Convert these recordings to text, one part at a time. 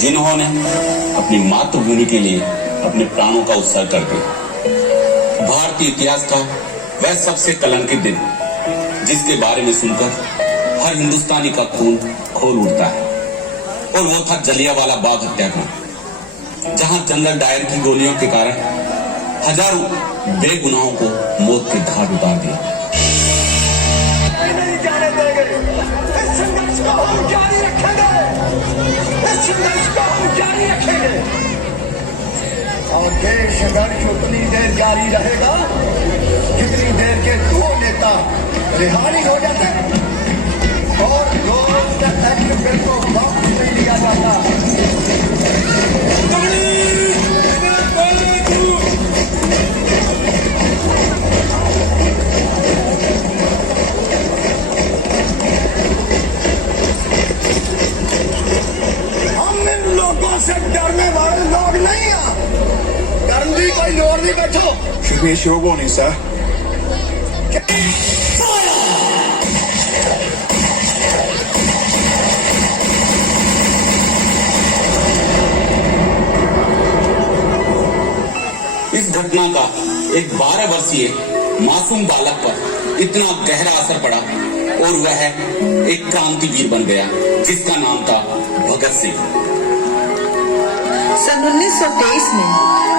जिन्होंने अपनी मातृभूमि के लिए अपने प्राणों का उत्सर्ग कर दिया। भारतीय इतिहास का वह सबसे कलंकित दिन जिसके बारे में सुनकर हर हिंदुस्तानी का खून खोल उठता है, और वो था जलियांवाला बाग हत्याकांड, जहां जनरल डायर की गोलियों के कारण हजारों बेगुनाहों को मौत के घाट उतार दिया। नहीं जाने देंगे, इस संघर्ष को हम जारी रखेंगे, इस संघर्ष को हम जारी रखेंगे। और ये संघर्ष उतनी देर जारी रहेगा जितनी देर के दो नेता रिहाई हो जाते हैं और रोज तक बिल को वापस नहीं लिया जाता। हम इन लोगों से डरने वाले लोग नहीं हैं। डरने कोई लोग नहीं बैठो। Should we issue a warning, sir? इस घटना का एक 12 वर्षीय मासूम बालक पर इतना गहरा असर पड़ा और वह एक क्रांतिवीर बन गया जिसका नाम था भगत सिंह। सन 1923 में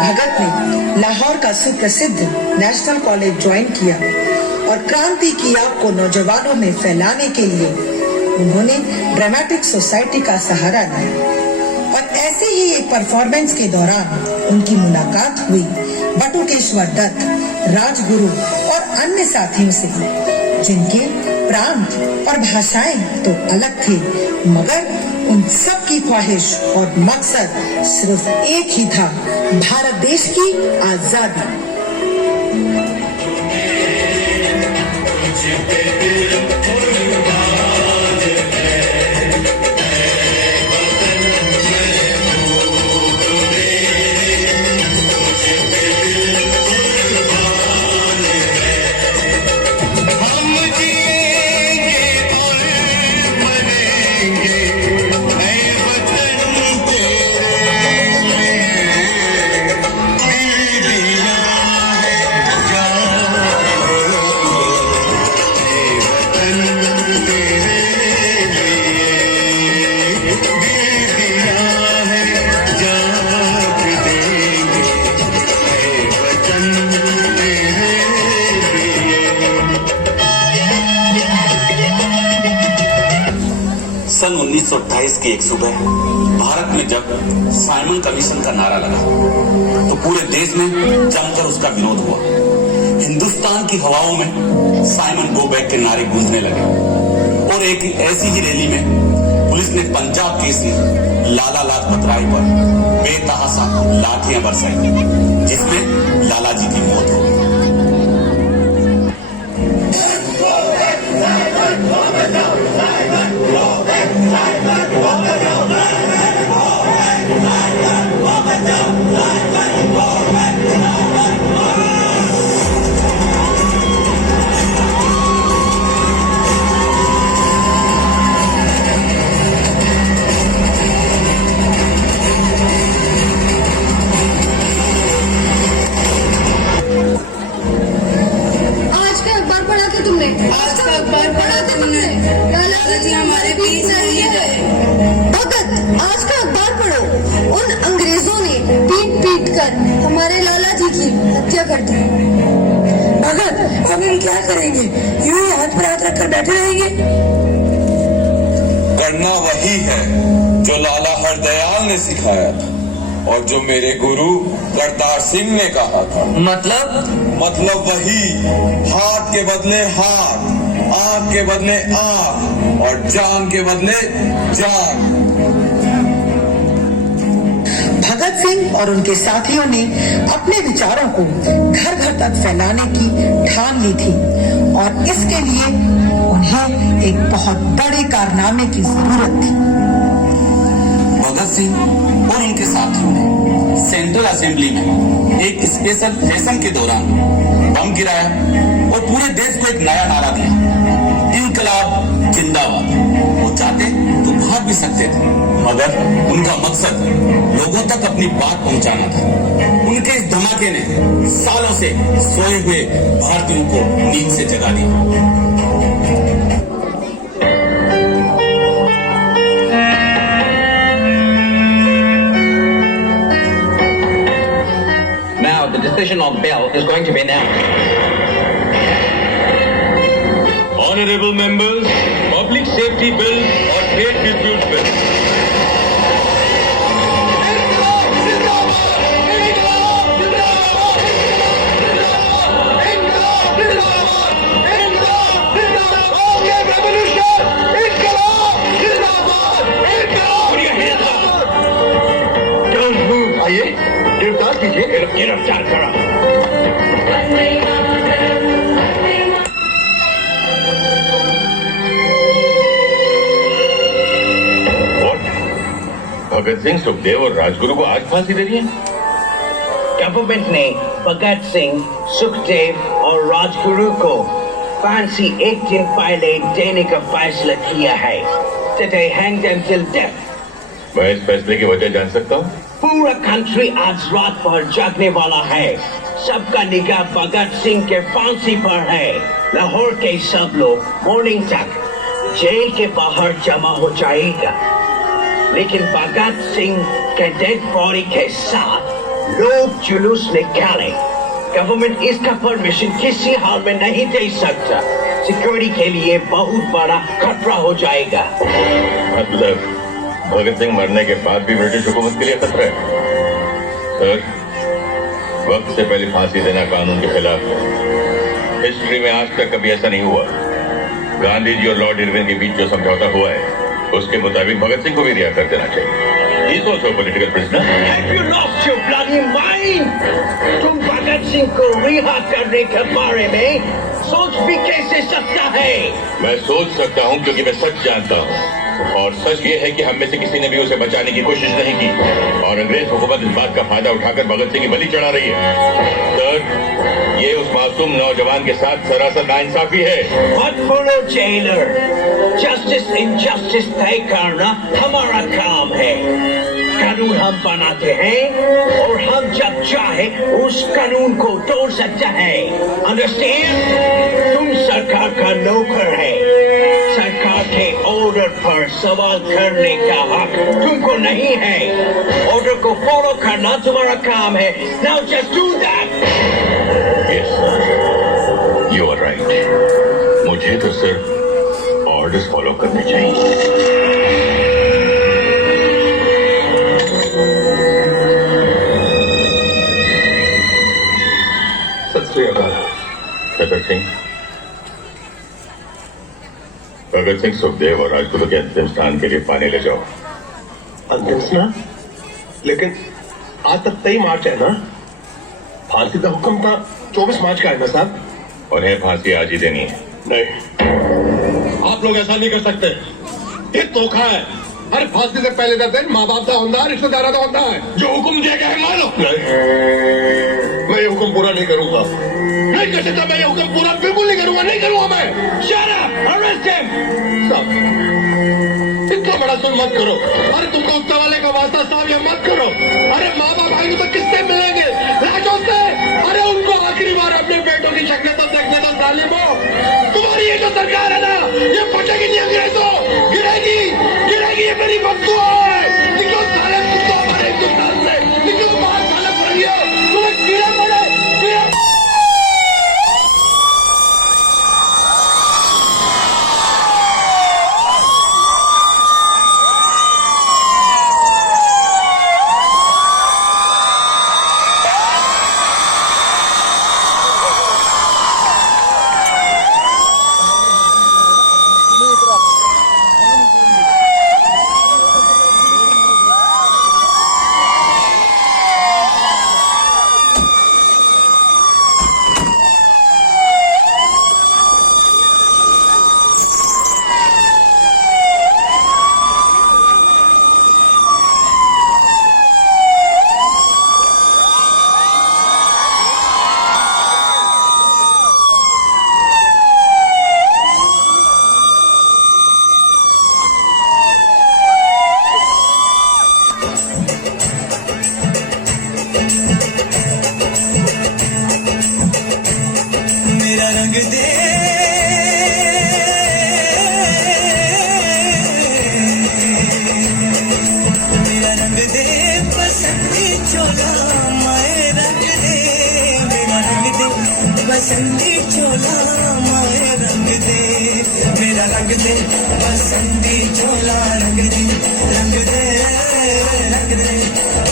भगत ने लाहौर का सुप्रसिद्ध नेशनल कॉलेज ज्वाइन किया और क्रांति की आग को नौजवानों में फैलाने के लिए उन्होंने ड्रामेटिक सोसाइटी का सहारा लिया। और ऐसे ही एक परफॉर्मेंस के दौरान उनकी मुलाकात हुई बटुकेश्वर दत्त, राजगुरु और अन्य साथियों से, जिनके प्रांत और भाषाएं तो अलग थे, मगर उन सब की ख्वाहिश और मकसद सिर्फ एक ही था, भारत देश की आजादी। सन 1928 की एक सुबह भारत में जब साइमन कमीशन का नारा लगा तो पूरे देश में जमकर उसका विरोध हुआ। हिंदुस्तान की हवाओं में साइमन गो बैक के नारे गूंजने लगे और एक ऐसी ही रैली में पुलिस ने पंजाब केसरी लाला लाजपत राय पर बेतहाशा लाठियां बरसाई, जिसमें लाला जी की मौत हो गई। आज का अखबार पढ़ा तुमने? लाला जी हमारे बीच नहीं है। भगत, आज का अखबार पढ़ो। उन अंग्रेजों ने पीट कर हमारे लाला जी की हत्या कर दी। भगत, अब हम क्या करेंगे? यूं ही हाथ पर हाथ रखकर बैठे रहेंगे? करना वही है जो लाला हरदयाल ने सिखाया था और जो मेरे गुरु करतार सिंह ने कहा था। मतलब वही, हाथ के बदले हाथ, आंख के बदले आंख और जान के बदले जान। भगत सिंह और उनके साथियों ने अपने विचारों को घर घर तक फैलाने की ठान ली थी और इसके लिए उन्हें एक बहुत बड़े कारनामे की जरूरत थी। भगत सिंह और उनके साथियों ने सेंट्रल असेंबली में एक स्पेशल सेशन के दौरान बम गिराया और पूरे देश को एक नया नारा दिया, इंकलाब जिंदाबाद। वो चाहते तो भाग भी सकते थे, मगर उनका मकसद लोगों तक अपनी बात पहुंचाना था। उनके इस धमाके ने सालों से सोए हुए भारतीयों को नींद से जगा दिया। Now the decision on bail is going to be announced. Honorable members, Public Safety Bill or Trade Dispute Bill. Don't move, आइए गिरफ्तार कीजिए। गिरफ्तार करो। भगत सिंह, सुखदेव और राजगुरु को आज फांसी दे रही है। गवर्नमेंट ने भगत सिंह, सुखदेव और राजगुरु को फांसी एक दिन पहले देने का फैसला किया है। Today hanged them till death. मैं इस फैसले की वजह जान सकता हूँ? पूरा कंट्री आज रात भर जागने वाला है। सबका निगाह भगत सिंह के फांसी पर है। लाहौर के सब लोग मॉर्निंग तक जेल के बाहर जमा हो जाएगा, लेकिन भगत सिंह के डेड बॉडी के साथ लोग जुलूस निकाले। गवर्नमेंट इसका परमिशन किसी हाल में नहीं दे सकता। सिक्योरिटी के लिए बहुत बड़ा खतरा हो जाएगा। मतलब भगत सिंह मरने के बाद भी ब्रिटिश हुकूमत के लिए खतरा है? सर, वक्त से पहले फांसी देना कानून के खिलाफ है। हिस्ट्री में आज तक कभी ऐसा नहीं हुआ। गांधी जी और लॉर्ड इरविन के बीच जो समझौता हुआ है, उसके मुताबिक भगत सिंह को भी रिहा कर देना चाहिए। He is also a political prisoner. Have you lost your bloody mind? तुम भगत सिंह को रिहा करने के बारे में सोच भी कैसे सकता है? मैं सोच सकता हूँ क्योंकि मैं सच जानता हूँ, और सच ये है कि हम में से किसी ने भी उसे बचाने की कोशिश नहीं की, और अंग्रेज हुकूमत इस बात का फायदा उठाकर भगत सिंह की बलि चढ़ा रही है। सर, ये उस मासूम नौजवान के साथ सरासर नाइंसाफी है। मत बोलो जेलर, जस्टिस इनजस्टिस तय करना हमारा काम है। कानून हम बनाते हैं और हम जब चाहे उस कानून को तोड़ सकते हैं। अंडरस्टैंड? तुम सरकार का नौकर है। सरकार के ऑर्डर पर सवाल करने का हक तुमको नहीं है। ऑर्डर को फॉलो करना तुम्हारा काम है। Now just do that. Yes sir, you are right. मुझे तो सिर्फ ऑर्डर्स फॉलो करने चाहिए। भगत सिंह, भगत सिंह, सुखदेव और राजगुरु के अंतिम स्थान के लिए पानी ले जाओ। अंतिम स्नान? लेकिन आज तक 23 मार्च है ना? फांसी का हुक्म था 24 मार्च का है ना साहब? उन्हें फांसी आज ही देनी है। नहीं, आप लोग ऐसा नहीं कर सकते। ये धोखा है। अरे फांसी से पहले का दिन माँ बाप का होता है, रिश्तेदारों का होता है। जो हुक्म दिया गया है मानो। नहीं, मैं ये हुक्म पूरा नहीं करूंगा। नहीं कर सकता मैं ये हुक्म पूरा, बिल्कुल नहीं करूंगा, नहीं करूंगा मैं। Shut up! Arrest him! साहब, इतना बड़ा सुन मत करो। अरे तुमको उत्तर वाले का वास्ता साहब, ये मत करो। अरे माँ बाप आएंगे तो किससे मिलेंगे? लाशों से। अरे उनको आखिरी बार अपने बेटों की शक्ल तो देखने दो जालिमो। तुम्हारी ये जो सरकार है ना, ये फटेगी नहीं अंग्रेजों, गिरेगी, गिरेगी। ये मेरी बददुआ है। निकलो साले कुत्तों हमारे हिंदुस्तान से, निकलो बाहर साले पड़िए, तुम्हें कीड़े पड़े, कीड़े। मेरा रंग दे मेरा रंग दे बसंती चोला माए रंग दे मेरा रंग दे बसंती चोला माए रंग दे मेरा रंग दे बसंती चोला रंग दे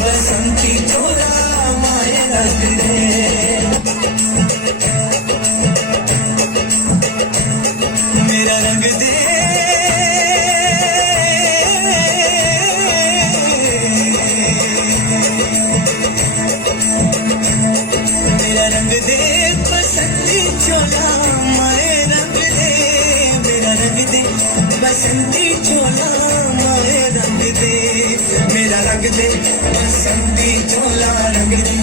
बसंती चोला माए रंग दे मेरा रंग दे मेरा रंग दे बसंती चोला माए रंग दे मेरा रंग दे बसंती चोला माए रंग दे मेरा रंग दे बसंती चोला रंग दे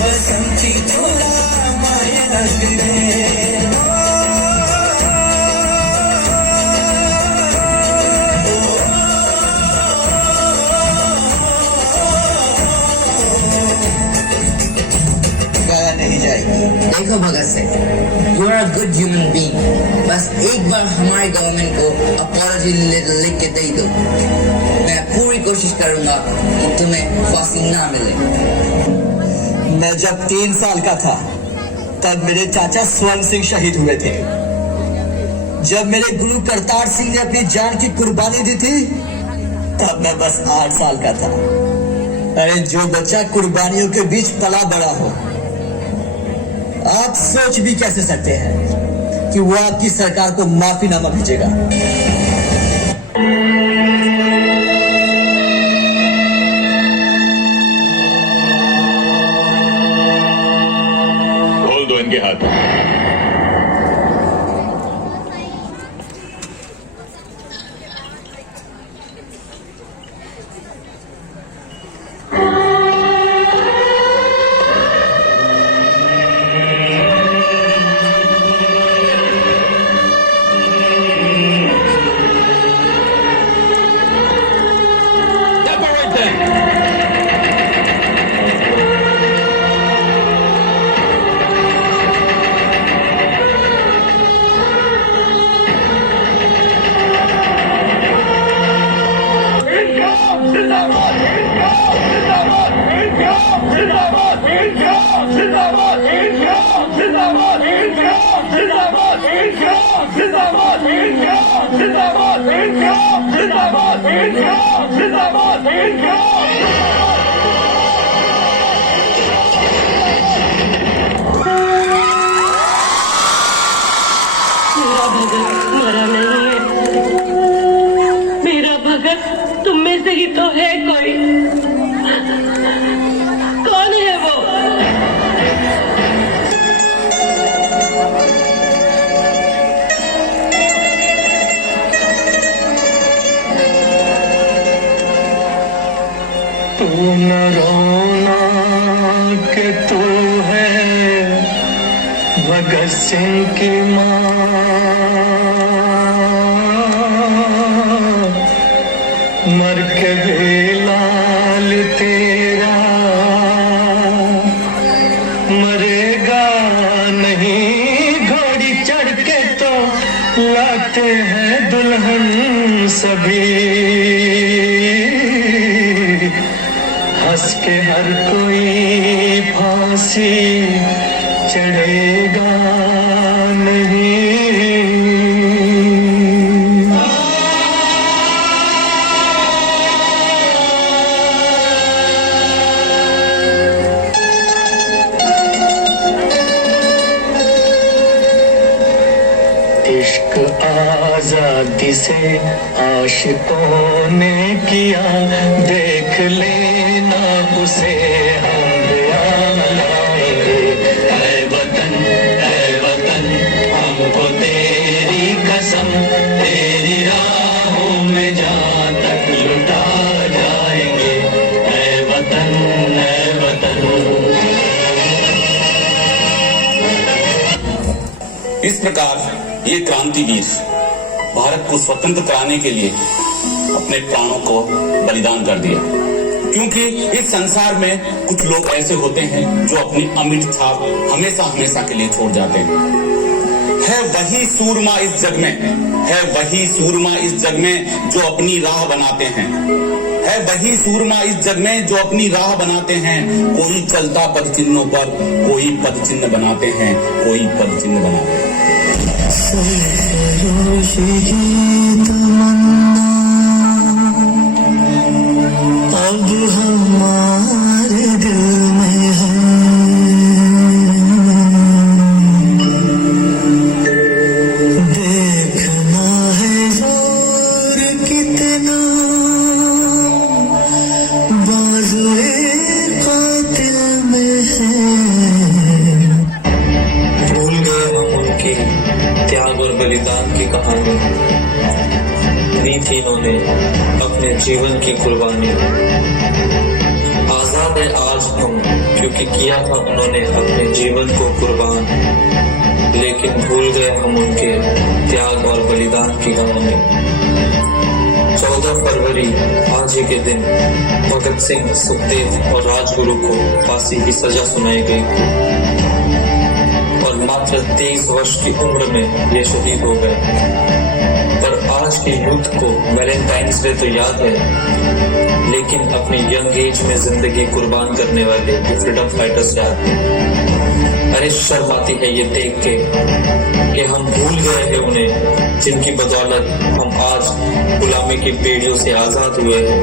बसंती चोला माए रंग दे नहीं जाएगी। देखो Bhagat Singh, you are a good human being. बस एक बार हमारे गवर्नमेंट को अपॉलजी लेटर लिख के दे दो। मैं पूरी कोशिश करूंगा कि तुम्हें फांसी ना मिले। मैं जब 3 साल का था तब मेरे चाचा स्वर्ण सिंह शहीद हुए थे। जब मेरे गुरु करतार सिंह ने अपनी जान की कुर्बानी दी थी तब मैं बस 8 साल का था। अरे जो बच्चा कुर्बानियों के बीच पला बड़ा हो, आप सोच भी कैसे सकते हैं कि वो आपकी सरकार को माफीनामा भेजेगा। खोल दो इनके हाथ। मेरा भगत तुम में से ही तो है कोई। कौन है वो? तू न रोना कि तू है भगत सिंह की माँ। मर के भी लाल तेरा मरेगा नहीं। घोड़ी चढ़ के तो लाते हैं दुल्हन सभी, हंस के हर कोई फांसी चढ़ेगा नहीं। इश्क आजादी से आशिकों ने किया, देख लेना उसे हम बयान लाएंगे। ऐ वतन हमको तेरी कसम, तेरी राहों में जान तक लुटा जाएंगे। ऐ वतन इस प्रकार ये क्रांतिवीर भारत को स्वतंत्र कराने के लिए अपने प्राणों को बलिदान कर दिया, क्योंकि इस संसार में कुछ लोग ऐसे होते हैं जो अपनी अमिट छाप हमेशा हमेशा के लिए छोड़ जाते हैं। है वही सूरमा इस जग में, है वही सूरमा इस जग में जो अपनी राह बनाते हैं, है वही सूरमा इस जग में जो अपनी राह बनाते हैं। कोई चलता पद चिन्हों पर, कोई पद चिन्ह बनाते हैं, कोई पद चिन्ह बनाते हैं। अब हमारे दिल में है, देखना है जोर कितना बाजुए कातिल में है। भूल गए हम उनकी त्याग और बलिदान की कहानी, दी थी इन्होंने अपने जीवन की कुर्बानी। आजाद है आज हम क्योंकि किया था उन्होंने अपने जीवन को कुर्बान, लेकिन भूल गए हम उनके त्याग और बलिदान की कहानी। 14 फरवरी आज ही के दिन भगत सिंह, सुखदेव और राजगुरु को फांसी की सजा सुनाई गई और मात्र 23 वर्ष की उम्र में ये शहीद हो गए। पर आज की यूथ को वैलेंटाइंस डे तो याद है, लेकिन अपनी यंग एज में जिंदगी कुर्बान करने वाले फ्रीडम फाइटर्स याद है। अरे शर्म आती है ये देख के कि हम भूल गए हैं उन्हें, जिनकी बदौलत हम आज गुलामी की बेड़ियों से आजाद हुए हैं।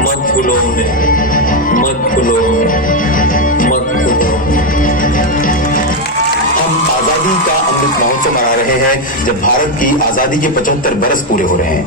मत भूलो उन्हें, मत भूलो उन्हें, मत भूलो उन्हें। हम आजादी का अमृत महोत्सव मना रहे हैं जब भारत की आजादी के 75 बरस पूरे हो रहे हैं।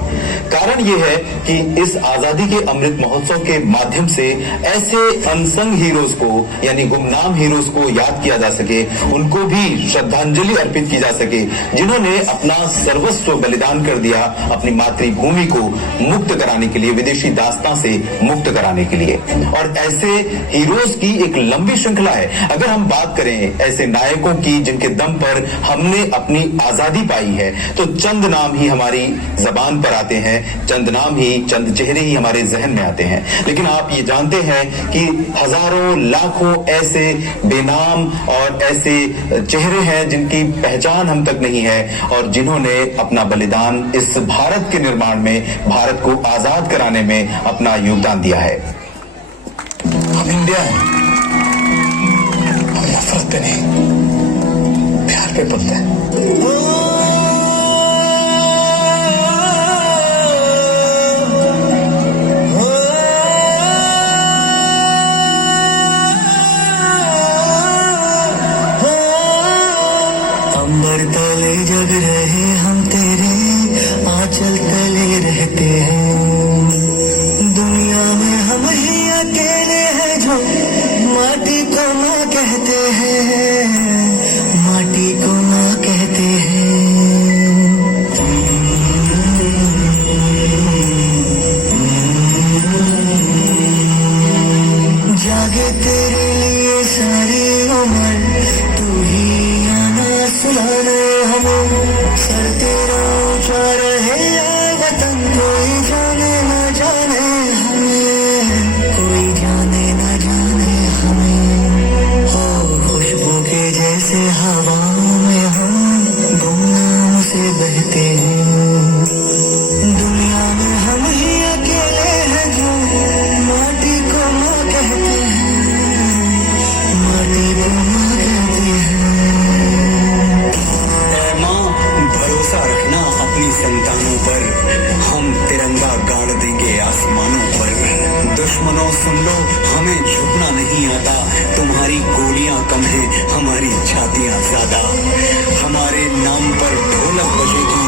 कारण ये है कि इस आजादी के अमृत महोत्सव के माध्यम से ऐसे अनसंग हीरोज को, यानी गुमनाम हीरोज को याद किया जा सके, उनको भी श्रद्धांजलि अर्पित की जा सके, जिन्होंने अपना सर्वस्व बलिदान कर दिया अपनी मातृभूमि को मुक्त कराने के लिए, विदेशी दास्तां से मुक्त कराने के लिए। और ऐसे हीरोज की एक लंबी श्रृंखला है। अगर हम बात करें ऐसे नायकों की जिनके दम पर हमने अपनी आजादी पाई है, तो चंद नाम ही हमारी जबान पर आते हैं, चंद नाम ही, चंद चेहरे ही हमारे जहन में आते हैं। लेकिन आप ये जानते हैं कि हजारों लाखों ऐसे बेनाम और ऐसे चेहरे हैं जिनकी पहचान हम तक नहीं है, और जिन्होंने अपना बलिदान इस भारत के निर्माण में, भारत को आजाद कराने में अपना योगदान दिया है। हम इंडिया हैं, हम नफरत पे नहीं, प्यार पे पलते हैं। अंबर तले जग रहे हम तेरे, आंचल तले रहते हैं। दुनिया में हम ही अकेले हैं जो माटी को माँ कहते हैं, माटी को माँ कहते हैं। जागे तेरे लिए सारी उम्र, तू ही आना सुनाने हमें। सर तेरा ऊंचा रहे यार वतन, कोई जाने ना जाने हमें, कोई जाने ना जाने हमें। हो खुशबू के जैसे हवा में हम गुमनाम से बहते हैं। दुनिया में हम ही अकेले हैं जो माटी को माँ कहते हैं, माटी को माँ कहते हैं। ऐ माँ, भरोसा रखना अपनी संतानों पर, हम तिरंगा गाड़ देंगे आसमानों पर। दुश्मनों सुन लो, हमें झुकना नहीं आता, तुम्हारी गोलियां कम है, हमारी छातियां ज्यादा। हमारे नाम पर ढोलक बजेगी